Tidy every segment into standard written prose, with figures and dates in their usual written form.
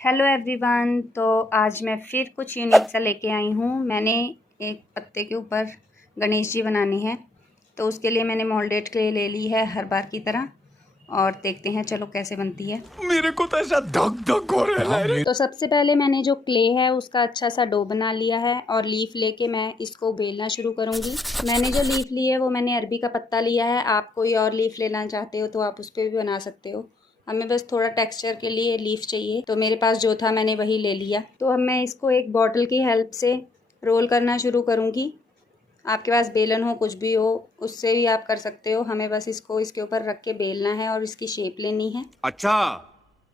Hello everyone. तो आज मैं फिर कुछ यूनिक सा लेके आई हूँ। मैंने एक पत्ते के ऊपर गणेश जी बनाने हैं, तो उसके लिए मैंने मोल्डेड क्ले ले ली है हर बार की तरह, और देखते हैं चलो कैसे बनती है। मेरे को तो ऐसा धक धक हो रहा है। तो सबसे पहले मैंने जो क्ले है उसका अच्छा सा डो बना लिया है और लीफ लेके मैं इसको बेलना शुरू करूँगी। मैंने जो लीफ ली है वो मैंने अरबी का पत्ता लिया है। आप कोई और लीफ लेना चाहते हो तो आप उस पर भी बना सकते हो। हमें बस थोड़ा टेक्सचर के लिए लीफ चाहिए, तो मेरे पास जो था मैंने वही ले लिया। तो अब मैं इसको एक बॉटल की हेल्प से रोल करना शुरू करूँगी। आपके पास बेलन हो, कुछ भी हो, उससे भी आप कर सकते हो। हमें बस इसको इसके ऊपर रख के बेलना है और इसकी शेप लेनी है। अच्छा,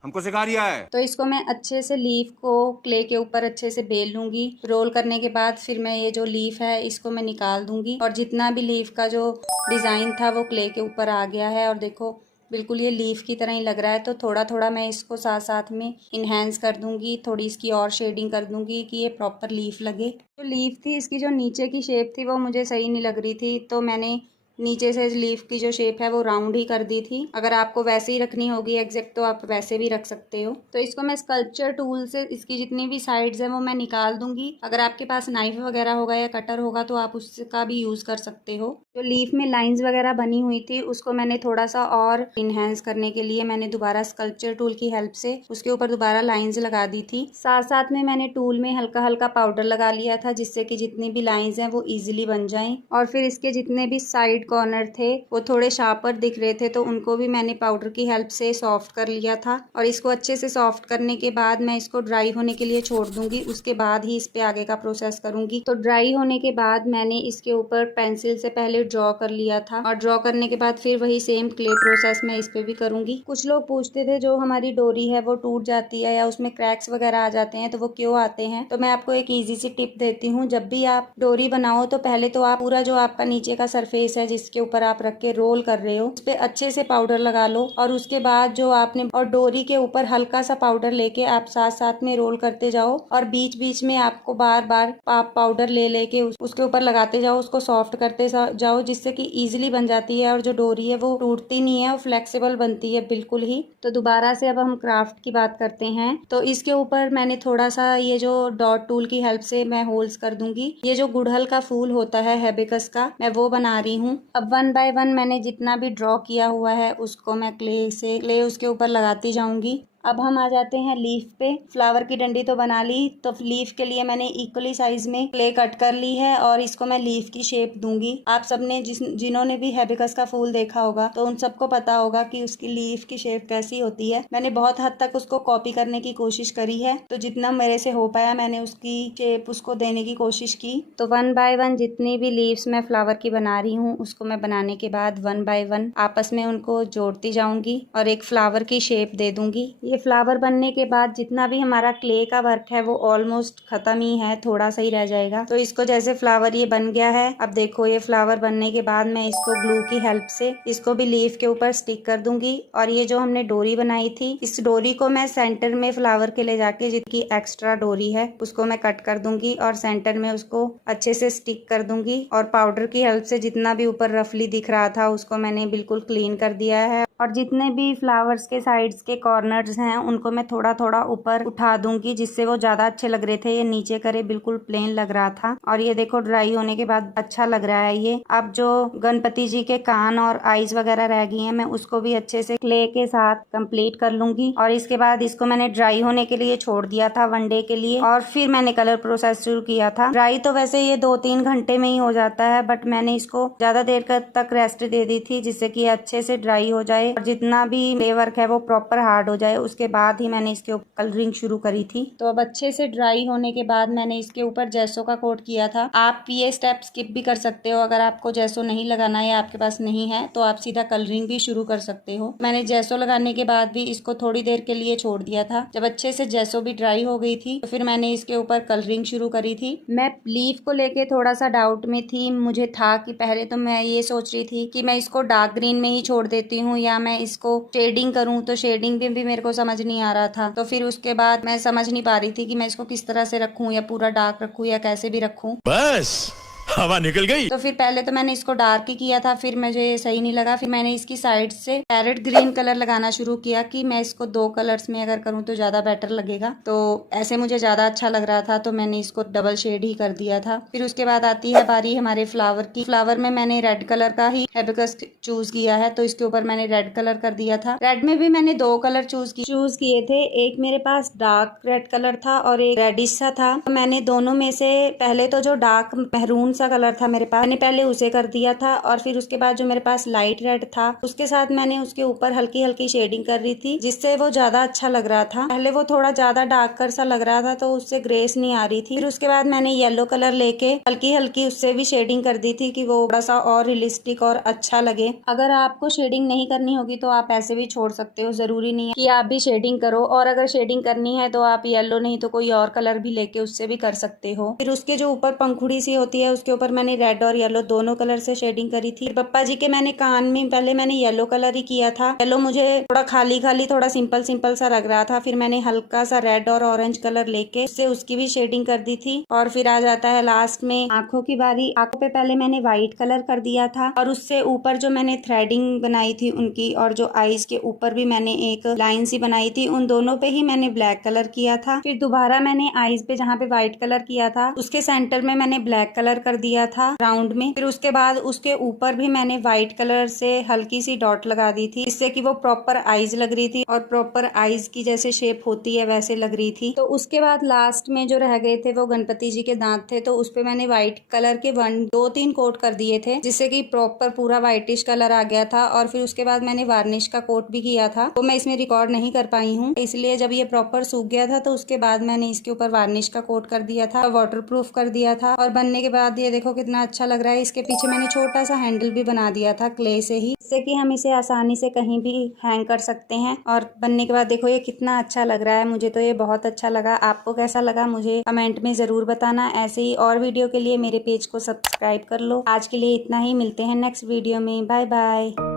हमको सिखा रिया है। तो इसको मैं अच्छे से लीफ को क्ले के ऊपर अच्छे से बेल लूँगी। रोल करने के बाद फिर मैं ये जो लीफ है इसको मैं निकाल दूँगी, और जितना भी लीफ का जो डिज़ाइन था वो क्ले के ऊपर आ गया है। और देखो बिल्कुल ये लीफ की तरह ही लग रहा है। तो थोड़ा थोड़ा मैं इसको साथ साथ में इन्हेंस कर दूँगी, थोड़ी इसकी और शेडिंग कर दूँगी कि ये प्रॉपर लीफ लगे। जो लीफ थी इसकी जो नीचे की शेप थी वो मुझे सही नहीं लग रही थी, तो मैंने नीचे से लीफ की जो शेप है वो राउंड ही कर दी थी। अगर आपको वैसे ही रखनी होगी एग्जैक्ट तो आप वैसे भी रख सकते हो। तो इसको मैं स्कल्पचर टूल से इसकी जितनी भी साइड्स हैं वो मैं निकाल दूंगी। अगर आपके पास नाइफ वगैरह होगा या कटर होगा तो आप उसका भी यूज़ कर सकते हो। जो लीफ में लाइंस वगैरह बनी हुई थी उसको मैंने थोड़ा सा और इन्हेंस करने के लिए मैंने दोबारा स्कल्पचर टूल की हेल्प से उसके ऊपर दोबारा लाइंस लगा दी थी। साथ साथ में मैंने टूल में हल्का हल्का पाउडर लगा लिया था, जिससे कि जितनी भी लाइंस हैं वो ईजिली बन जाएं। और फिर इसके जितने भी साइड कॉर्नर थे वो थोड़े शार्पर दिख रहे थे, तो उनको भी मैंने पाउडर की हेल्प से सॉफ्ट कर लिया था। और इसको अच्छे से सॉफ्ट करने के बाद मैं इसको ड्राई होने के लिए छोड़ दूंगी। उसके बाद ही इस पे आगे का प्रोसेस करूंगी। तो ड्राई होने के बाद मैंने इसके ऊपर पेंसिल से पहले ड्रॉ कर लिया था, और ड्रॉ करने के बाद फिर वही सेम क्ले प्रोसेस मैं इस पे भी करूंगी। कुछ लोग पूछते थे जो हमारी डोरी है वो टूट जाती है या उसमें क्रैक्स वगैरह आ जाते हैं, तो वो क्यों आते हैं। तो मैं आपको एक ईजी सी टिप देती हूँ। जब भी आप डोरी बनाओ तो पहले तो आप पूरा जो आपका नीचे का सरफेस है जिसके ऊपर आप रख के रोल कर रहे हो उस पे अच्छे से पाउडर लगा लो, और उसके बाद जो आपने और डोरी के ऊपर हल्का सा पाउडर लेके आप साथ साथ में रोल करते जाओ, और बीच बीच में आपको बार बार आप पाउडर ले लेके उसके ऊपर लगाते जाओ, उसको सॉफ्ट करते जाओ, जिससे कि इजीली बन जाती है। और जो डोरी है वो टूटती नहीं है, वो फ्लेक्सिबल बनती है बिल्कुल ही। तो दोबारा से अब हम क्राफ्ट की बात करते हैं। तो इसके ऊपर मैंने थोड़ा सा ये जो डॉट टूल की हेल्प से मैं होल्स कर दूंगी। ये जो गुड़हल का फूल होता है हेबिस्कस का, मैं वो बना रही हूँ। अब 1 बाय 1 मैंने जितना भी ड्रॉ किया हुआ है उसको मैं क्ले उसके ऊपर लगाती जाऊंगी। अब हम आ जाते हैं लीफ पे। फ्लावर की डंडी तो बना ली, तो लीफ के लिए मैंने इक्वली साइज में क्ले कट कर ली है और इसको मैं लीफ की शेप दूंगी। आप सबने जिन्होंने भी हेबिस्कस का फूल देखा होगा तो उन सबको पता होगा कि उसकी लीफ की शेप कैसी होती है। मैंने बहुत हद तक उसको कॉपी करने की कोशिश करी है, तो जितना मेरे से हो पाया मैंने उसकी शेप उसको देने की कोशिश की। तो 1 बाय 1 जितनी भी लीव्स मैं फ्लावर की बना रही हूँ उसको मैं बनाने के बाद 1 बाय 1 आपस में उनको जोड़ती जाऊंगी और एक फ्लावर की शेप दे दूंगी। ये फ्लावर बनने के बाद जितना भी हमारा क्ले का वर्क है वो ऑलमोस्ट खत्म ही है, थोड़ा सा ही रह जाएगा। तो इसको जैसे फ्लावर ये बन गया है, अब देखो ये फ्लावर बनने के बाद मैं इसको ग्लू की हेल्प से इसको भी लीफ के ऊपर स्टिक कर दूंगी। और ये जो हमने डोरी बनाई थी इस डोरी को मैं सेंटर में फ्लावर के ले जाके जितनी एक्स्ट्रा डोरी है उसको मैं कट कर दूंगी और सेंटर में उसको अच्छे से स्टिक कर दूंगी। और पाउडर की हेल्प से जितना भी ऊपर रफली दिख रहा था उसको मैंने बिल्कुल क्लीन कर दिया है। और जितने भी फ्लावर्स के साइड्स के कॉर्नर्स हैं उनको मैं थोड़ा थोड़ा ऊपर उठा दूंगी, जिससे वो ज्यादा अच्छे लग रहे थे। ये नीचे करे बिल्कुल प्लेन लग रहा था, और ये देखो ड्राई होने के बाद अच्छा लग रहा है ये। अब जो गणपति जी के कान और आईज वगैरह रह गई हैं मैं उसको भी अच्छे से क्ले के साथ कंप्लीट कर लूंगी। और इसके बाद इसको मैंने ड्राई होने के लिए छोड़ दिया था 1 डे के लिए, और फिर मैंने कलर प्रोसेस शुरू किया था। ड्राई तो वैसे ये 2-3 घंटे में ही हो जाता है, बट मैंने इसको ज्यादा देर तक रेस्ट दे दी थी जिससे कि अच्छे से ड्राई हो जाए और जितना भी क्ले वर्क है वो प्रॉपर हार्ड हो जाए। उसके बाद ही मैंने इसके ऊपर कलरिंग शुरू करी थी। तो अब अच्छे से ड्राई होने के बाद मैंने इसके ऊपर जेसो का कोट किया था। आप ये स्टेप स्किप भी कर सकते हो, अगर आपको जेसो नहीं लगाना है या आपके पास नहीं है तो आप सीधा कलरिंग भी शुरू कर सकते हो। मैंने जेसो लगाने के बाद भी इसको थोड़ी देर के लिए छोड़ दिया था। जब अच्छे से जेसो भी ड्राई हो गई थी तो फिर मैंने इसके ऊपर कलरिंग शुरू करी थी। मैं लीफ को लेके थोड़ा सा डाउट में थी। मुझे था कि पहले तो मैं ये सोच रही थी कि मैं इसको डार्क ग्रीन में ही छोड़ देती हूँ या मैं इसको शेडिंग करूँ, तो शेडिंग भी मेरे को समझ नहीं आ रहा था। तो फिर उसके बाद मैं समझ नहीं पा रही थी कि मैं इसको किस तरह से रखूँ, या पूरा डार्क रखूँ या कैसे भी रखूँ। बस हवा निकल गई। तो फिर पहले तो मैंने इसको डार्क ही किया था, फिर मुझे ये सही नहीं लगा, फिर मैंने इसकी साइड से पैरेट ग्रीन कलर लगाना शुरू किया कि मैं इसको 2 कलर्स में अगर करूँ तो ज़्यादा बेटर लगेगा। तो ऐसे मुझे ज़्यादा अच्छा लग रहा था, तो मैंने इसको डबल शेड ही कर दिया था। फिर उसके बाद आती है बारी हमारे फ्लावर की। फ्लावर में मैंने रेड कलर का ही हिबिस्कस चूज किया है, तो इसके ऊपर मैंने रेड कलर कर दिया था। रेड में भी मैंने 2 कलर चूज किए थे। एक मेरे पास डार्क रेड कलर था और एक रेडिश सा था। तो मैंने दोनों में से पहले तो जो डार्क महरून सा कलर था मेरे पास, मैंने पहले उसे कर दिया था, और फिर उसके बाद जो मेरे पास लाइट रेड था उसके साथ मैंने उसके ऊपर हल्की हल्की शेडिंग कर रही थी, जिससे वो ज्यादा अच्छा लग रहा था। पहले वो थोड़ा ज्यादा डार्कर सा लग रहा था, तो उससे ग्रेस नहीं आ रही थी। फिर उसके बाद मैंने येलो कलर लेके हल्की हल्की उससे भी शेडिंग कर दी थी कि वो थोड़ा सा और रियलिस्टिक और अच्छा लगे। अगर आपको शेडिंग नहीं करनी होगी तो आप ऐसे भी छोड़ सकते हो, जरूरी नहीं है कि आप भी शेडिंग करो। और अगर शेडिंग करनी है तो आप येलो नहीं तो कोई और कलर भी लेके उससे भी कर सकते हो। फिर उसके जो ऊपर पंखुड़ी सी होती है उसके ऊपर मैंने रेड और येलो दोनों कलर से शेडिंग करी थी। पप्पा जी के मैंने कान में पहले मैंने येलो कलर ही किया था। येलो मुझे थोड़ा खाली खाली थोड़ा सिंपल सिंपल सा लग रहा था, फिर मैंने हल्का सा रेड और ऑरेंज कलर लेके उससे उसकी भी शेडिंग कर दी थी। और फिर आ जाता है लास्ट में आंखों की बारी। आंखों पे पहले मैंने व्हाइट कलर कर दिया था, और उससे ऊपर जो मैंने थ्रेडिंग बनाई थी उनकी, और जो आईज के ऊपर भी मैंने एक लाइन सी बनाई थी, उन दोनों पे ही मैंने ब्लैक कलर किया था। फिर दोबारा मैंने आईज पे जहाँ पे व्हाइट कलर किया था उसके सेंटर में मैंने ब्लैक कलर कर दिया था राउंड में। फिर उसके बाद उसके ऊपर भी मैंने व्हाइट कलर से हल्की सी डॉट लगा दी थी, जिससे कि वो प्रॉपर आईज लग रही थी और प्रॉपर आईज की जैसे शेप होती है वैसे लग रही थी। तो उसके बाद लास्ट में जो रह गए थे वो गणपति जी के दांत थे, तो उस पे मैंने व्हाइट कलर के 2-3 कोट कर दिए थे, जिससे कि प्रॉपर पूरा व्हाइटिश कलर आ गया था। और फिर उसके बाद मैंने वार्निश का कोट भी किया था, तो मैं इसमें रिकॉर्ड नहीं कर पाई हूँ, इसलिए जब ये प्रॉपर सूख गया था तो उसके बाद मैंने इसके ऊपर वार्निश का कोट कर दिया था, वाटर प्रूफ कर दिया था। और बनने के बाद ये देखो कितना अच्छा लग रहा है। इसके पीछे मैंने छोटा सा हैंडल भी बना दिया था क्ले से ही, जिससे कि हम इसे आसानी से कहीं भी हैंग कर सकते हैं। और बनने के बाद देखो ये कितना अच्छा लग रहा है। मुझे तो ये बहुत अच्छा लगा। आपको कैसा लगा मुझे कमेंट में जरूर बताना। ऐसे ही और वीडियो के लिए मेरे पेज को सब्सक्राइब कर लो। आज के लिए इतना ही, मिलते हैं नेक्स्ट वीडियो में। Bye bye.